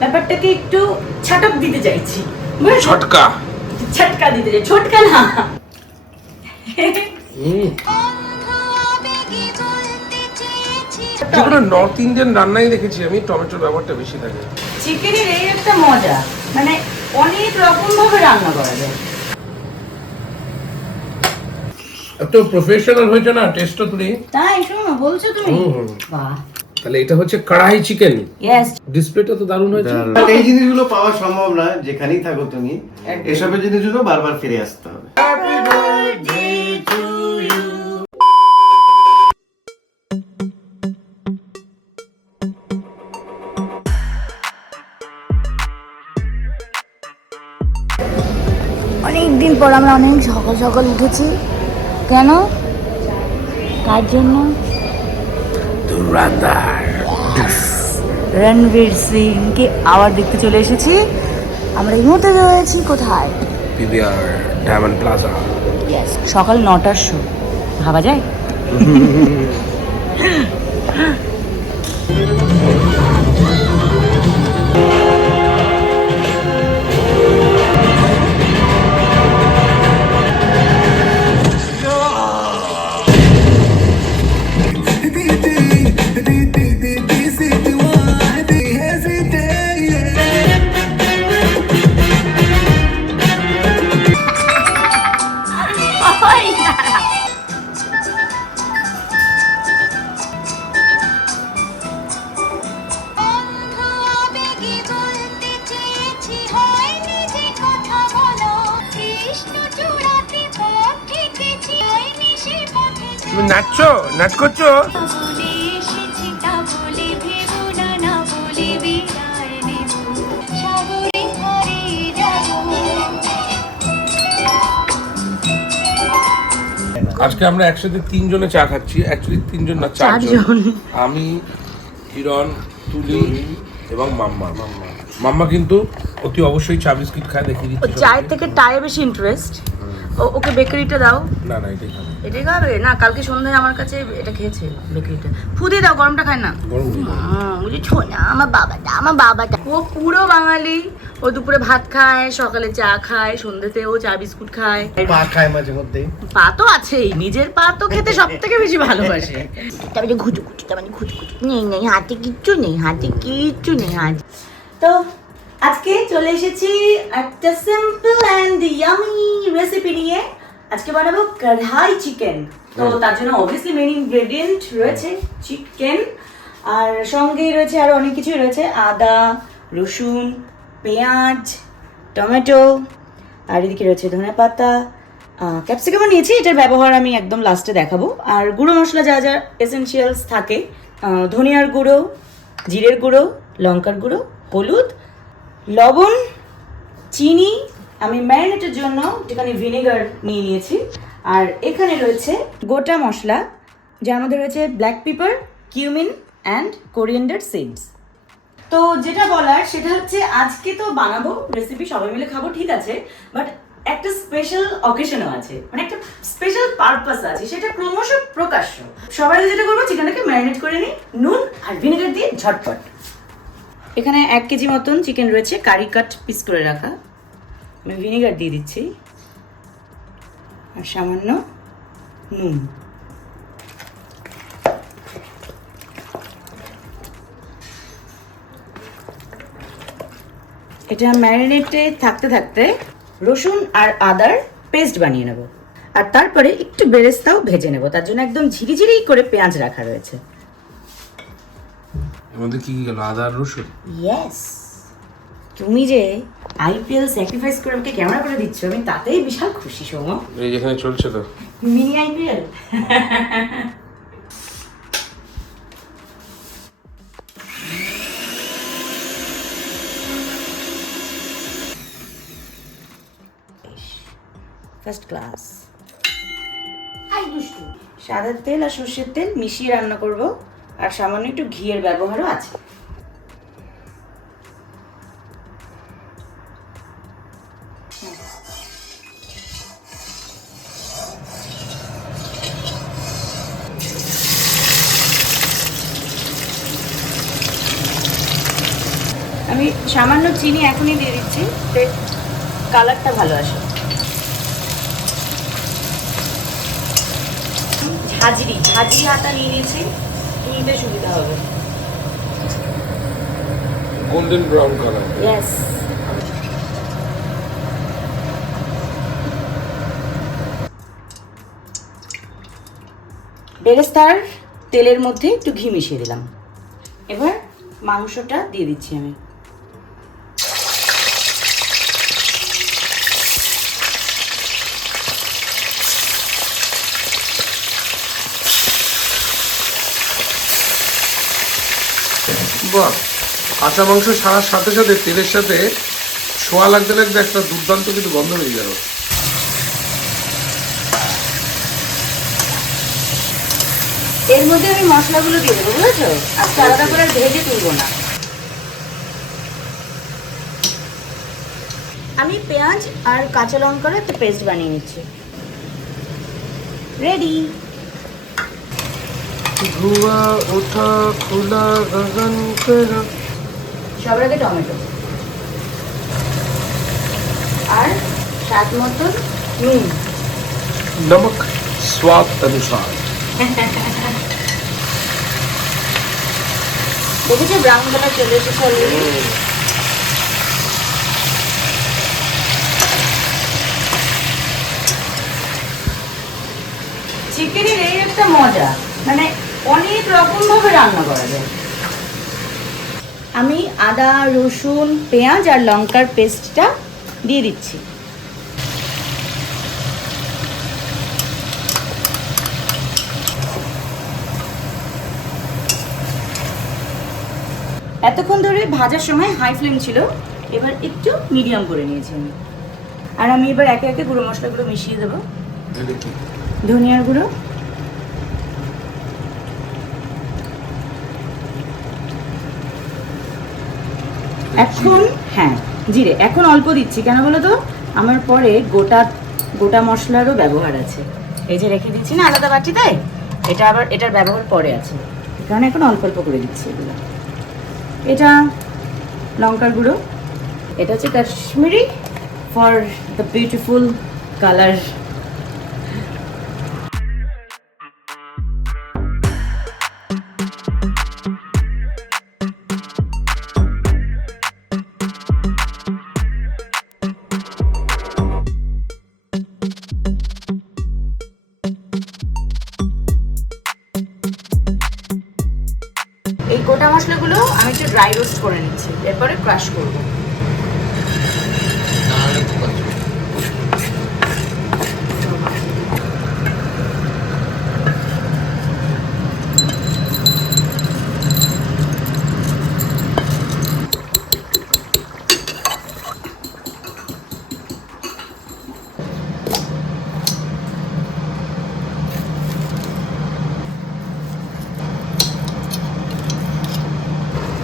ব্যাপারটাকে একটু ছাটক দিতে চাইছি, ছটকা ছটকা দিতে চাই, ছোটকা না। যেগুলো নর্থ ইন্ডিয়ান রান্নাই দেখেছি আমি, টমেটোর ব্যবহারটা বেশি থাকে। চিকেনের এই একটা মজা, মানে অনেক রকম ভাবে রান্না করা যায়। এত প্রফেশনাল হয়েছে না টেস্টটা তুমি। তাই শোনো বলছো তুমি? বাহ, তাহলে এটা হচ্ছে কড়াই চিকেন। ইয়েস, ডিসপ্লেটা তো দারুণ হয়েছে। এই জিনিসগুলো পাওয়া সম্ভব না যেখানেই থাকো তুমি, এসবের জিনিসগুলো বারবার ফিরে আসতে হবে। অনেকদিন পর আমরা অনেক সকাল সকাল উঠেছি। কেন? কার জন্য? রণবীর সিংকে আবার দেখতে চলে এসেছি। আমরা এই মুহূর্তে রয়েছি কোথায়? PVR diamond plaza. ইয়েস, সকাল 9টার শো, ভাবা যায়? তুমি নাচছো, নাচ করছো? আজকে আমরা একসাথে 3 জনে চা খাচ্ছি। অ্যাকচুয়ালি 3 জন না, 4 জন। আমি, কিরণ, তুলি এবং মাম্মা। মাম্মা কিন্তু অতি অবশ্যই চা বিস্কিট খায়, দেখিয়ে দিচ্ছি। চায়ের থেকে টায়ে বেশি ইন্টারেস্ট। ওকে বেকারিটা দাও। না না, এটাই খাবে। এটাই খাবে না? কালকে সন্ধ্যায় আমার কাছে এটা খেয়েছে বেকারিটা। ফুদে দাও, গরমটা খায় না। গরম নেই। বুঝেছো না, আমার বাবাটা ও পুরো বাঙালি। ও দুপুরে ভাত খায়, সকালে চা খায়, সন্ধ্যেতে ও চা বিস্কুট খায়, পা খায় মাঝে মধ্যে। পা তো আছেই, নিজের পা তো খেতে সব থেকে বেশি ভালোবাসে। তারপরে ঘুচুকুচু, তারপরে ঘুচুকুচু নেই, হাতে কিচ্ছু নেই, হাতে। তো আজকে চলে এসেছি একটা সিম্পল অ্যান্ড ইয়ামি রেসিপি নিয়ে। আজকে বানাবো কড়াই চিকেন। তো তার জন্য অবভিয়াসলি মেইন ইনগ্রেডিয়েন্ট রয়েছে চিকেন, আর সঙ্গেই রয়েছে আরো অনেক কিছুই রয়েছে, আদা, রসুন, পেঁয়াজ, টমেটো, আর এদিকে রয়েছে ধনেপাতা, ক্যাপসিকামও নিয়েছি। এটার ব্যবহার আমি একদম লাস্টে দেখাবো। আর গুঁড়ো মশলা যা যা এসেনশিয়ালস থাকে, ধনিয়ার গুঁড়ো, জিরের গুঁড়ো, লঙ্কার গুঁড়ো, হলুদ, লবণ, চিনি, আমি ম্যারিনেটের জন্য একটুখানি ভিনেগার নিয়ে নিয়েছি। আর এখানে রয়েছে গোটা মশলা, যার মধ্যে রয়েছে black pepper, cumin and coriander seeds. তো যেটা বলার সেটা হচ্ছে, আজকে তো বানাবো রেসিপি, সবাই মিলে খাবো, ঠিক আছে, বাট একটা স্পেশাল অকেশনও আছে, মানে একটা স্পেশাল পারপাস আছে, সেটা ক্রমশ প্রকাশ্য। সবাই যেটা করবো, চিকেনটাকে ম্যারিনেট করে নিই নুন আর ভিনেগার দিয়ে ঝটপট। এখানে 1 কেজি মতন চিকেন রয়েছে, কারি কাট পিস করে রাখা। আমি ভিনেগার দিয়ে দিচ্ছি আর সামান্য নুন। এটা ম্যারিনেটে থাকতে থাকতে রসুন আর আদার পেস্ট বানিয়ে নেব, আর তারপরে একটু বেরেস্তাও ভেজে নেব। তার জন্য একদম ঝিরিঝিরি করে পেঁয়াজ রাখা রয়েছে। এর মধ্যে কি কি গেল? আদা আর রসুন। ইয়েস, তুমি যে আইপিএল স্যাক্রিফাইস করে আমাকে ক্যামেরা করে দিচ্ছ, আমি তাতেই বিশাল খুশি। সৌম, এই যেখানে চলছে তো মিনি আইপিএল। First class. সাদা তেল আর সর্ষের তেল মিশিয়ে রান্না করব, আর সামান্য একটু ঘিয়ের ব্যবহারও আছে। আমি সামান্য চিনি এখনই দিয়ে দিচ্ছি, কালারটা ভালো আসে। ঝাঁঝরি আটা নিয়ে নিয়েছি, নিতে সুবিধা হবে। Golden brown colour. ইয়েস। বেরেস্তার তেলের মধ্যে একটু ঘি মিশিয়ে দিলাম। এবার মাংসটা দিয়ে দিচ্ছি আমি। বাহ, কাঁচা মাংস ছাড়ার সাথে সাথে তেলের সাথে ছোঁয়া লাগতে লাগতে একটা দুর্দান্ত কিন্তু গন্ধ বেরিয়ে গেল। এর মধ্যে আমি মশলাগুলো দিয়ে দেবো, বুঝেছো? আজকে আলাদা করে আর ভেজে তুলবো না। আমি পেঁয়াজ আর কাঁচা লঙ্কার একটা পেস্ট বানিয়ে নিচ্ছি। রেডি। ধোঁয়া ওঠা খোলা গগন করা। সবার আগে টমেটো আর স্বাদ মতন নুন। নমক স্বাদ অনুসার। দেখেছো ব্রাউন কালার চলে এসেছে অলরেডি। চিকেনের এই একটা মজা, মানে অনেক রকম ভাবে রান্না করা যায়। আমি আদা রসুন পেঁয়াজ আর লঙ্কার পেস্টটা দিয়ে দিচ্ছি। এতক্ষণ ধরে ভাজার সময় হাই ফ্লেম ছিল, এবার একটু মিডিয়াম করে নিয়েছি আমি। আর আমি এবার একে একে গুঁড়ো মশলাগুলো মিশিয়ে দেবো। ধনিয়ার গুঁড়ো, এখন হ্যাঁ জিরে, এখন অল্প দিচ্ছি কেন বলো তো, আমার পরে গোটা মশলারও ব্যবহার আছে। এই যে রেখে দিচ্ছি না আলাদা বাটিতে, এটা আবার এটার ব্যবহার পরে আছে, কারণ এখন অল্প অল্প করে দিচ্ছি এগুলো। এটা লঙ্কার গুঁড়ো, এটা হচ্ছে Kashmiri for the beautiful colour. এই গোটা মশলাগুলো আমি একটু ড্রাই রোস্ট করে নিচ্ছি, এরপরে ক্রাশ করব।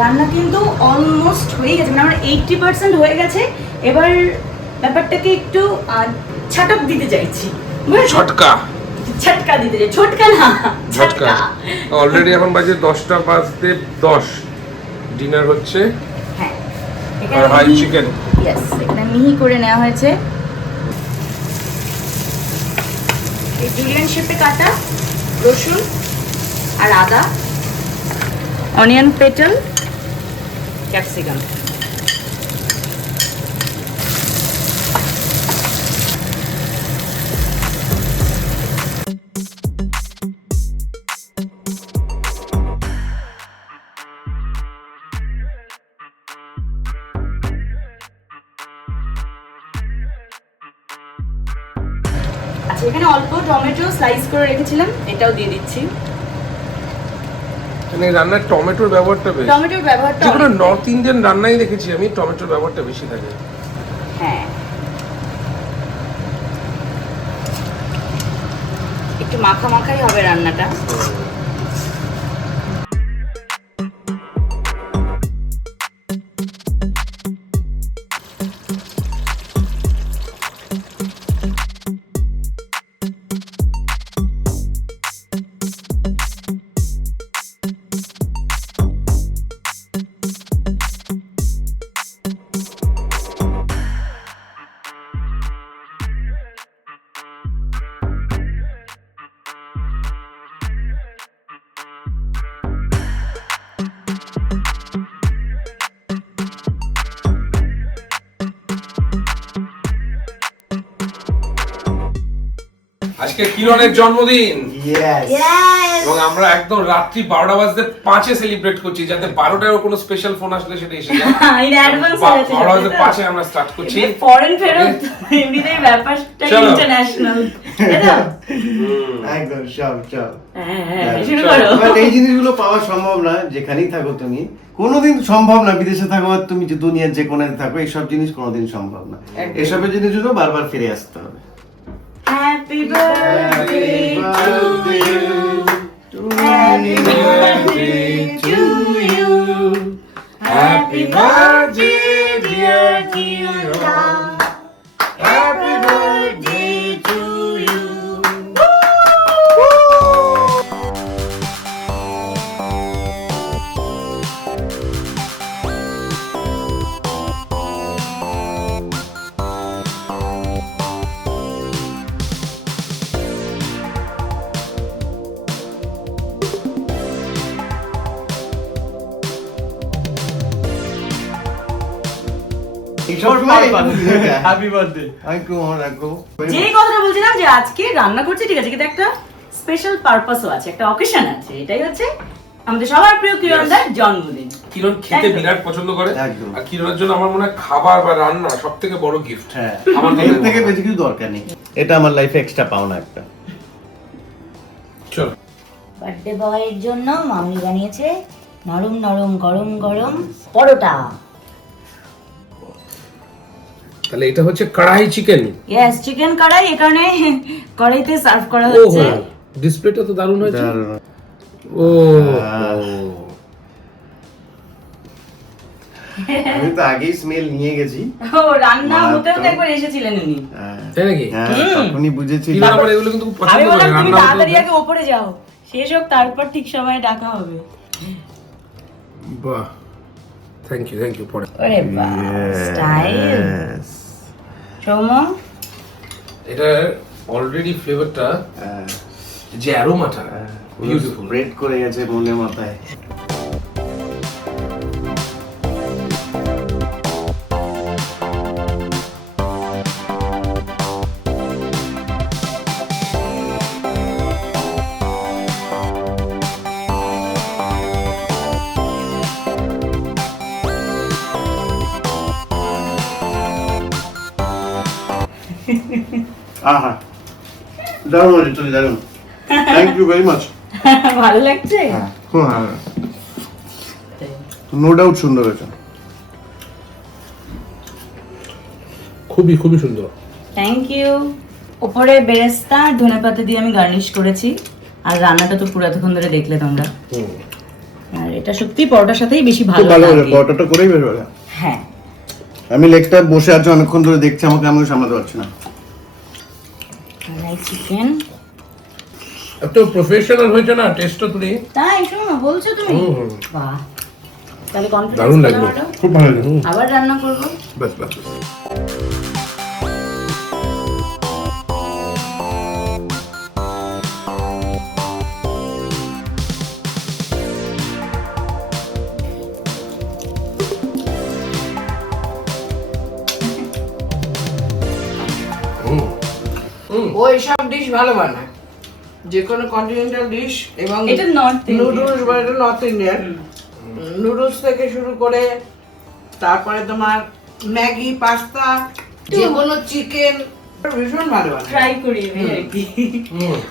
রান্না কিন্তু অলমোস্ট হয়ে গেছে, মানে আমার 80% হয়ে গেছে। এবার ব্যাপারটাকে একটু ছাটক দিতে চাইছি, ছটকা দিতে চাই। ছোটকা না, ঝটকা। অলরেডি এখন বাজে 10টা বাজতে 10। ডিনার হচ্ছে। হ্যাঁ, আর হাই চিকেন। ইয়েস, এটা মিহি করে নেওয়া হয়েছে। এই জুলিয়ান শেপে কাটা রসুন আর আদা, অনিয়ন পেটাল, ক্যাপসিকাম। আচ্ছা, এখানে অল্প টমেটো স্লাইস করে রেখেছিলাম, এটাও দিয়ে দিচ্ছি। মানে রান্নার টমেটোর ব্যবহারটা বেশি। টমেটোর ব্যবহারটা যেগুলো নর্থ ইন্ডিয়ান রান্নাই দেখেছি আমি, টমেটোর ব্যবহারটা বেশি থাকে। হ্যাঁ, একটু মাখা মাখাই হবে রান্নাটা। আজকে কিরণের জন্মদিন ইয়েস এবং আমরা একদম রাত্রি 12টা বাজতে 5-এ সেলিব্রেট করছি, যাতে 12টার কোনো স্পেশাল ফোন আসলে সেটা এসে যায়। ইন অ্যাডভান্স 12টা বাজতে 5-এ আমরা স্টার্ট করছি। ফরেন ফেরত এমনিতেই ব্যাপারটা চলো। ইন্টারন্যাশনাল, একদম সব হ্যাঁ শুরু করো। বাট এই জিনিসগুলো পাওয়া সম্ভব না যেখানেই থাকো তুমি, কোনোদিন সম্ভব না। বিদেশে থাকো আর তুমি যে দুনিয়ার যে কোনায় থাকো, এইসব জিনিস কোনোদিন সম্ভব না। এসবের জিনিস জন্য বারবার ফিরে আসতে হবে। Happy birthday Happy birthday to you. Happy birthday dear Kiran. Happy birthday to you. Happy birthday. যে কথাটা বলছিলাম যে আজকে রান্না করছি, ঠিক আছে, কিন্তু একটা স্পেশাল পারপাসও আছে, একটা অকেশন আছে। এটাই হচ্ছে আমাদের সবার প্রিয় কিরণদার জন্মদিন। কিরণ খেতে একদম। বিরাট পছন্দ করে, একদম। আর কিরণের জন্য আমার মনে হয় খাবার বা রান্না সবথেকে বড় গিফট। হ্যাঁ, আমার এর থেকে বেশি কিছু দরকার নেই। এটা আমার লাইফে এক্সট্রা পাওনা একটা। চলো বার্থডে বয়ের জন্য মামনি বানিয়েছে নরম নরম গরম গরম পরোটা। তাহলে এটা হচ্ছে কড়াই চিকেন। ইয়েস, চিকেন কড়াই, এই কারণে কড়াইতে সার্ভ করা ও হচ্ছে। ডিসপ্লেটা তো দারুণ হয়েছে। ও আমি তো আগেই স্মেল নিয়ে গেছি। ও রান্না হতে হতে একবার এসেছিলেন উনি। তাই নাকি? তখনই বুঝেছি। কিরণ আবার এগুলো কিন্তু খুব আমি পছন্দ করে বললাম তুমি রান্না হতে তাড়াতাড়ি হতে। আগে ওপরে যাও, শেষ হোক, তারপর ঠিক সময় ডাকা হবে। বাহ, থ্যাংক ইউ পরে। ওরে বাহ, স্টাইল। সৌম্য, এটা অলরেডি ফ্লেভারটা, যে অ্যারোমাটা বিউটিফুল। ব্রেড করে গেছে মনে মাথায়। আহা, দারুণ হয়েছে, তুমি দারুণ। Thank you very much. ভালো লাগছে? খুব ভালো, নো ডাউট সুন্দর হয়েছে। খুবই সুন্দর। Thank you. উপরে বেরেস্তা ধনেপাতা দিয়ে আমি গার্নিশ করেছি, আর রান্নাটা তো পুরো এতক্ষণ ধরে দেখলে তোমরা। আর এটা সত্যি পরোটার সাথেই বেশি খুব ভালো ভালো হয়েছে, লাগে। পরোটাটা করেই বের হলো। হ্যাঁ, আমি লেগটা বসে আছি অনেকক্ষণ ধরে দেখছি, আমাকে আমি সামলাতে পারছি না। চিকেন এত প্রফেশনাল হয়েছে না টেস্টটা তুমি। তাই শোনো বলছো তুমি? বাহ, তাহলে দারুণ কনফিডেন্স লাগলো। খুব ভালো হয়েছে। আবার রান্না করবো। বাস ওই সব ডিশ ভালো বানায়, যে কোনো কন্টিনেন্টাল ডিশ। এবং এটা নর্থ নুডলস বা এটা নর্থ ইন্ডিয়ান নুডলস থেকে শুরু করে তারপরে তোমার ম্যাগি, পাস্তা, যে কোনো চিকেন ভীষণ ভালো বানায়। ট্রাই করি আমি আর কি।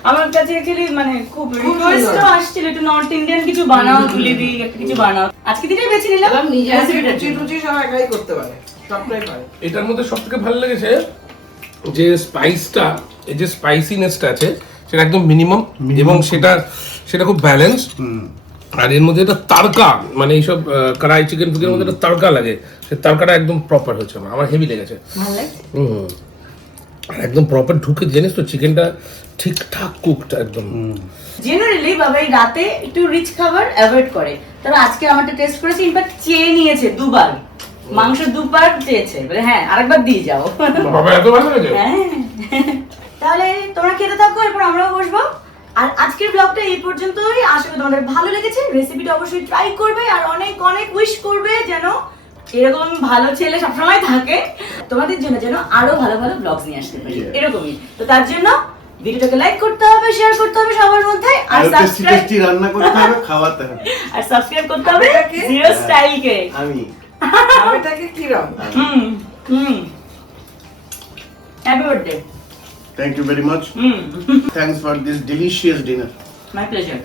আমার কাছে অ্যাকচুয়ালি মানে খুব রিকোয়েস্টও আসছিল একটু নর্থ ইন্ডিয়ান কিছু বানাও, তুলে দিই একটা কিছু বানাও। আজকে দিনে বেছে নিলাম এবং নিজে হাতে রেসিপিটার লুচি জন্য। টুচি সব একাই করতে পারে, সবটাই পারে। এটার মধ্যে সবথেকে ভালো লেগেছে যে স্পাইসটা, এই যে স্পাইসিনেসটা আছে সেটা একদম মিনিমাম, এবং সেটা খুব ব্যালেন্স। আর এর মধ্যে একটা তাড়কা, মানে এইসব কড়াই চিকেন ফুকের মধ্যে একটা তাড়কা লাগে, সেই তাড়কাটা একদম প্রপার হয়েছে। আমার হেভি লেগেছে। ভালো লাগছে? আর একদম প্রপার ঢুকে, জানিস তো চিকেনটা ঠিকঠাক কুকড একদম। জেনারেলি বাবা এই রাতে একটু রিচ খাবার অ্যাভয়েড করে, তবে আজকে আমারটা টেস্ট করেছি, ইনফ্যাক্ট চেয়ে নিয়েছে দুবার, মাংস দুবার চেয়েছে, বলে হ্যাঁ আরেকবার দিয়ে যাও। বাবা এত ভালো লেগেছে। হ্যাঁ, তাহলে তোমরা খেতে থাকো, এরপর আমরাও বসবো। আর আজকের ব্লগটা এই পর্যন্তই। আশা করি তোমাদের ভালো লেগেছে। রেসিপিটা অবশ্যই ট্রাই করবে, আর অনেক অনেক উইশ করবে যেন এরকম ভালো ছেলে সবসময় থাকে তোমাদের জন্য, যেন আরো ভালো ভালো ব্লগস নিয়ে আসতে পারি এরকমই। তো তার জন্য ভিডিওটাকে লাইক করতে হবে, শেয়ার করতে হবে সবার মধ্যে, আর আর টেস্টি সাবস্ক্রাইব টেস্টি রান্না করতে হবে, খাওয়াতে হবে। আর সাবস্ক্রাইব করতে হবে এটা কি? জিরো স্টাইল কে। আমি এটাকে কিরম? Hmm hmm happy birthday. Thank you very much. Thanks for this delicious dinner. My pleasure.